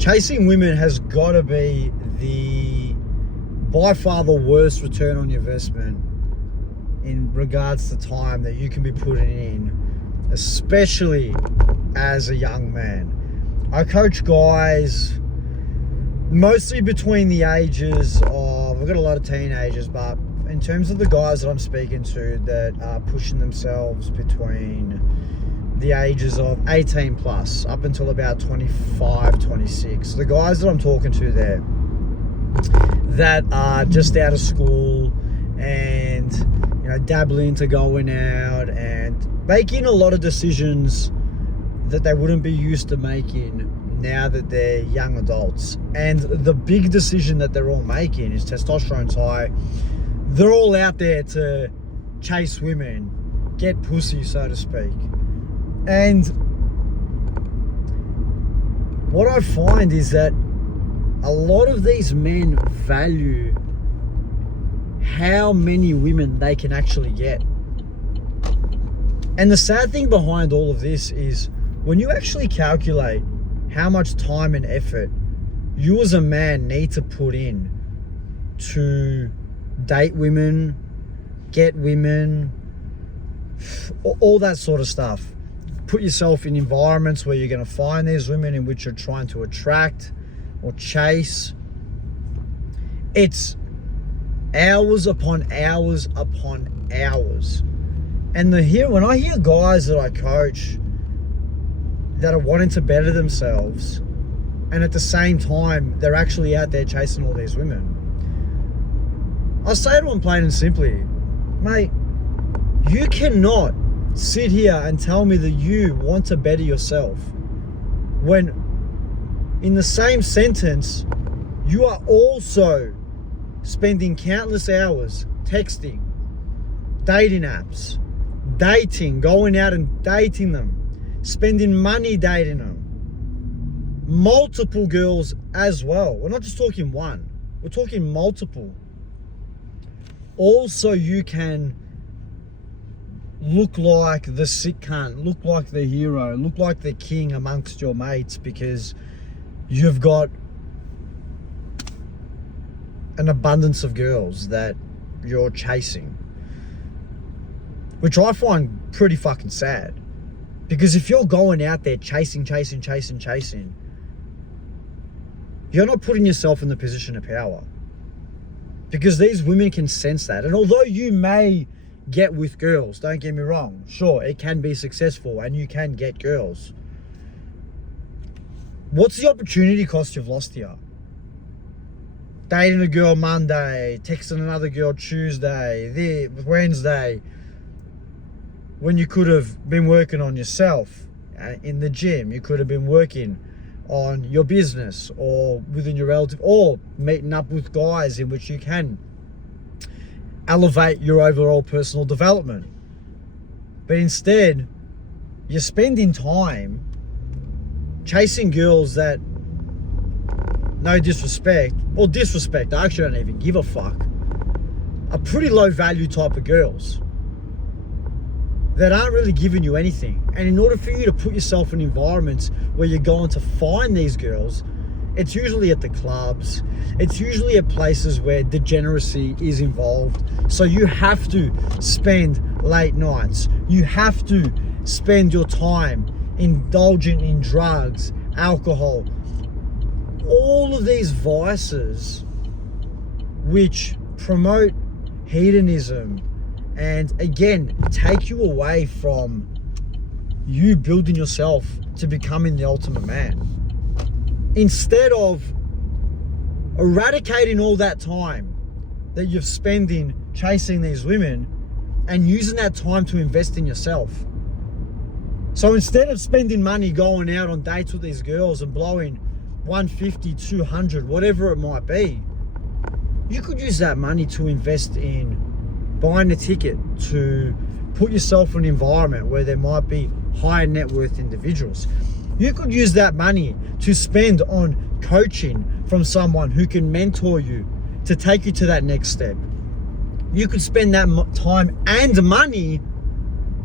chasing women has got to be by far the worst return on your investment in regards to time that you can be putting in, especially as a young man. I coach guys mostly between the ages of, I've got a lot of teenagers, but in terms of the guys that I'm speaking to that are pushing themselves between the ages of 18 plus up until about 25, 26, the guys that I'm talking to there that are just out of school and, you know, dabbling into going out and making a lot of decisions that they wouldn't be used to making now that they're young adults. And the big decision that they're all making is testosterone's high. They're all out there to chase women, get pussy, so to speak. And what I find is that a lot of these men value how many women they can actually get. And the sad thing behind all of this is when you actually calculate how much time and effort you as a man need to put in to date women, get women, all that sort of stuff. Put yourself in environments where you're going to find these women in which you're trying to attract or chase. It's hours upon hours upon hours. And when I hear guys that I coach that are wanting to better themselves, and at the same time they're actually out there chasing all these women, I say to them plain and simply, mate, you cannot sit here and tell me that you want to better yourself when in the same sentence you are also spending countless hours texting, dating apps, dating, going out and dating them, spending money dating them, multiple girls as well. We're not just talking one, we're talking multiple. Also, you can look like the sick cunt, look like the hero, look like the king amongst your mates because you've got an abundance of girls that you're chasing, which I find pretty fucking sad. Because if you're going out there chasing, you're not putting yourself in the position of power. Because these women can sense that. And although you may get with girls, don't get me wrong, sure, it can be successful and you can get girls. What's the opportunity cost you've lost here? Dating a girl Monday, texting another girl Tuesday, Wednesday, when you could have been working on yourself in the gym, you could have been working on your business or within your relative, or meeting up with guys in which you can elevate your overall personal development. But instead, you're spending time chasing girls that, no disrespect, or disrespect, I actually don't even give a fuck, are pretty low value type of girls that aren't really giving you anything. And in order for you to put yourself in environments where you're going to find these girls, it's usually at the clubs, it's usually at places where degeneracy is involved. So you have to spend late nights, you have to spend your time indulging in drugs, alcohol, all of these vices which promote hedonism and again take you away from you building yourself to becoming the ultimate man. Instead of eradicating all that time that you're spending chasing these women and using that time to invest in yourself. So instead of spending money going out on dates with these girls and blowing 150, 200, whatever it might be, you could use that money to invest in buying a ticket to put yourself in an environment where there might be higher net worth individuals. You could use that money to spend on coaching from someone who can mentor you to take you to that next step. You could spend that time and money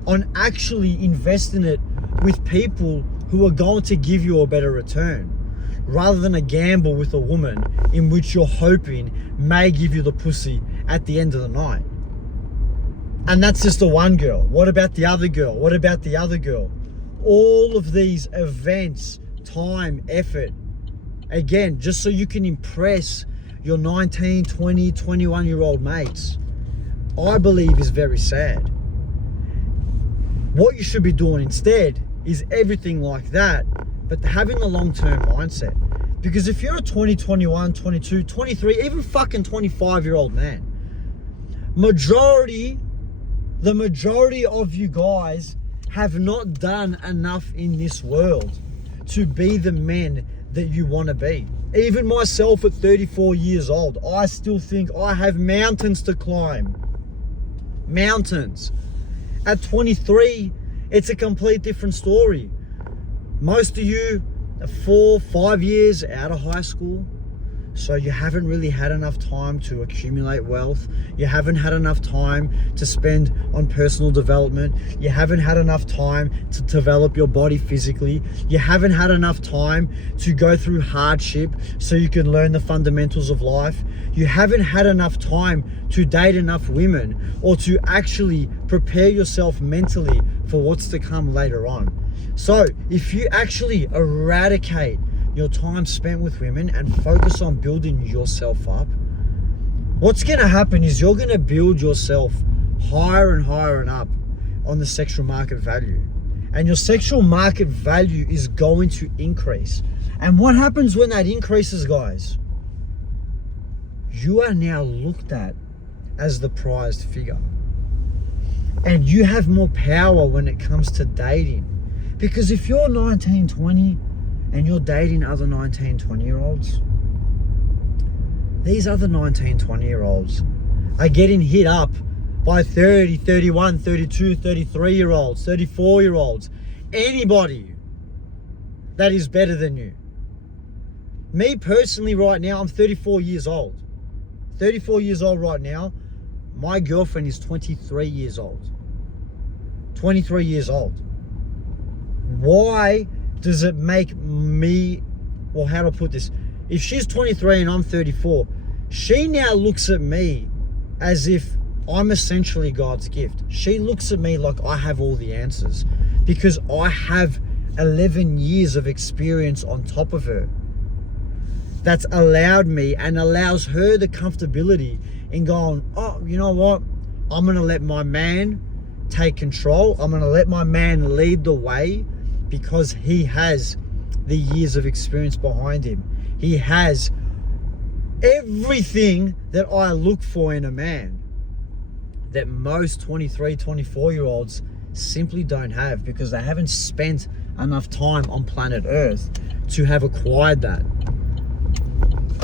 on actually investing it with people who are going to give you a better return. rather than a gamble with a woman in which you're hoping may give you the pussy at the end of the night. And that's just the one girl. What about the other girl? What about the other girl? All of these events, time, effort, again, just so you can impress your 19, 20, 21-year-old mates, I believe is very sad. What you should be doing instead is everything like that, but having a long-term mindset. Because if you're a 20, 21, 22, 23, even fucking 25-year-old man, the majority of you guys have not done enough in this world to be the men that you want to be. Even myself at 34 years old, I still think I have mountains to climb. Mountains. At 23, it's a complete different story. Most of you are 4, 5 years out of high school, so you haven't really had enough time to accumulate wealth. You haven't had enough time to spend on personal development. You haven't had enough time to develop your body physically. You haven't had enough time to go through hardship so you can learn the fundamentals of life. You haven't had enough time to date enough women or to actually prepare yourself mentally for what's to come later on. So if you actually eradicate your time spent with women and focus on building yourself up, what's going to happen is you're going to build yourself higher and higher and up on the sexual market value. And your sexual market value is going to increase. And what happens when that increases, guys? You are now looked at as the prized figure. And you have more power when it comes to dating. Because if you're 19, 20, and you're dating other 19, 20-year-olds, these other 19, 20-year-olds are getting hit up by 30, 31, 32, 33-year-olds, 34-year-olds, anybody that is better than you. Me personally right now, I'm 34 years old. 34 years old right now. My girlfriend is 23 years old. 23 years old. Why does it make me, well, how do I put this? If she's 23 and I'm 34, she now looks at me as if I'm essentially God's gift. She looks at me like I have all the answers because I have 11 years of experience on top of her. That's allowed me and allows her the comfortability in going, oh, you know what? I'm going to let my man take control. I'm going to let my man lead the way because he has the years of experience behind him. He has everything that I look for in a man that most 23, 24-year-olds simply don't have because they haven't spent enough time on planet Earth to have acquired that.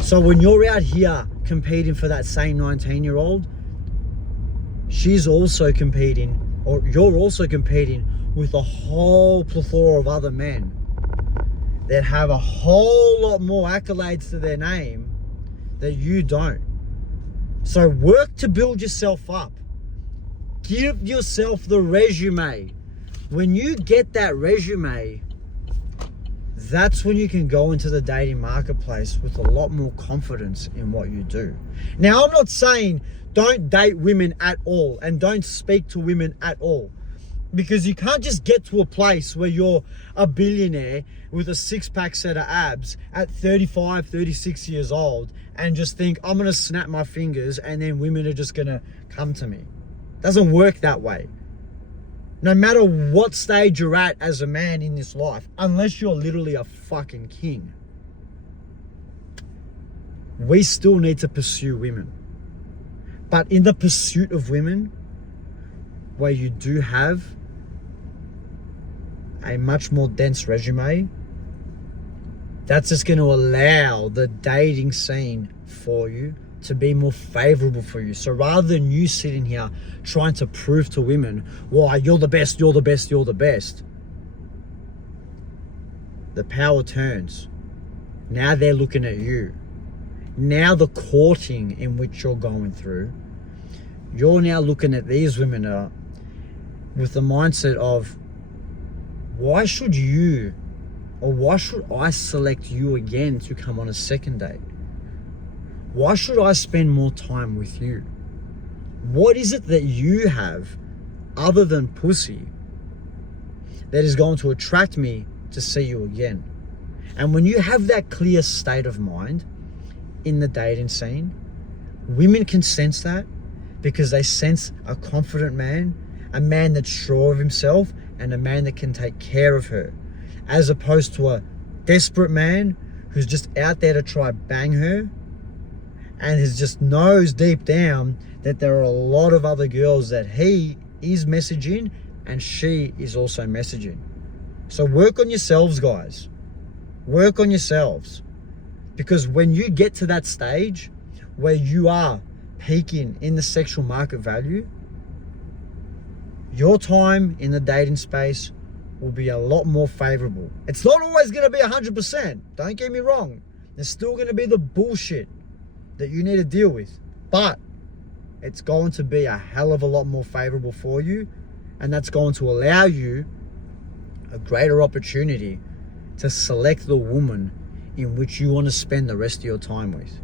So when you're out here competing for that same 19-year-old, she's also competing, or you're also competing with a whole plethora of other men that have a whole lot more accolades to their name that you don't. So work to build yourself up. Give yourself the resume. When you get that resume, that's when you can go into the dating marketplace with a lot more confidence in what you do. Now, I'm not saying don't date women at all and don't speak to women at all, because you can't just get to a place where you're a billionaire with a six-pack set of abs at 35, 36 years old and just think, I'm going to snap my fingers and then women are just going to come to me. It doesn't work that way. No matter what stage you're at as a man in this life, unless you're literally a fucking king, we still need to pursue women. But in the pursuit of women, where you do have a much more dense resume, that's just going to allow the dating scene for you to be more favorable for you. So rather than you sitting here trying to prove to women why you're the best, you're the best, you're the best, the power turns. Now they're looking at you. Now the courting in which you're going through, you're now looking at these women with the mindset of, why should you Or why should I select you again to come on a second date? Why should I spend more time with you? What is it that you have other than pussy that is going to attract me to see you again? And when you have that clear state of mind in the dating scene, women can sense that because they sense a confident man, a man that's sure of himself, and a man that can take care of her, as opposed to a desperate man who's just out there to try bang her and has just knows deep down that there are a lot of other girls that he is messaging and she is also messaging. So work on yourselves, guys. Work on yourselves. Because when you get to that stage where you are peaking in the sexual market value, your time in the dating space will be a lot more favorable. It's not always going to be 100%. Don't get me wrong. There's still going to be the bullshit that you need to deal with. But it's going to be a hell of a lot more favorable for you. And that's going to allow you a greater opportunity to select the woman in which you want to spend the rest of your time with.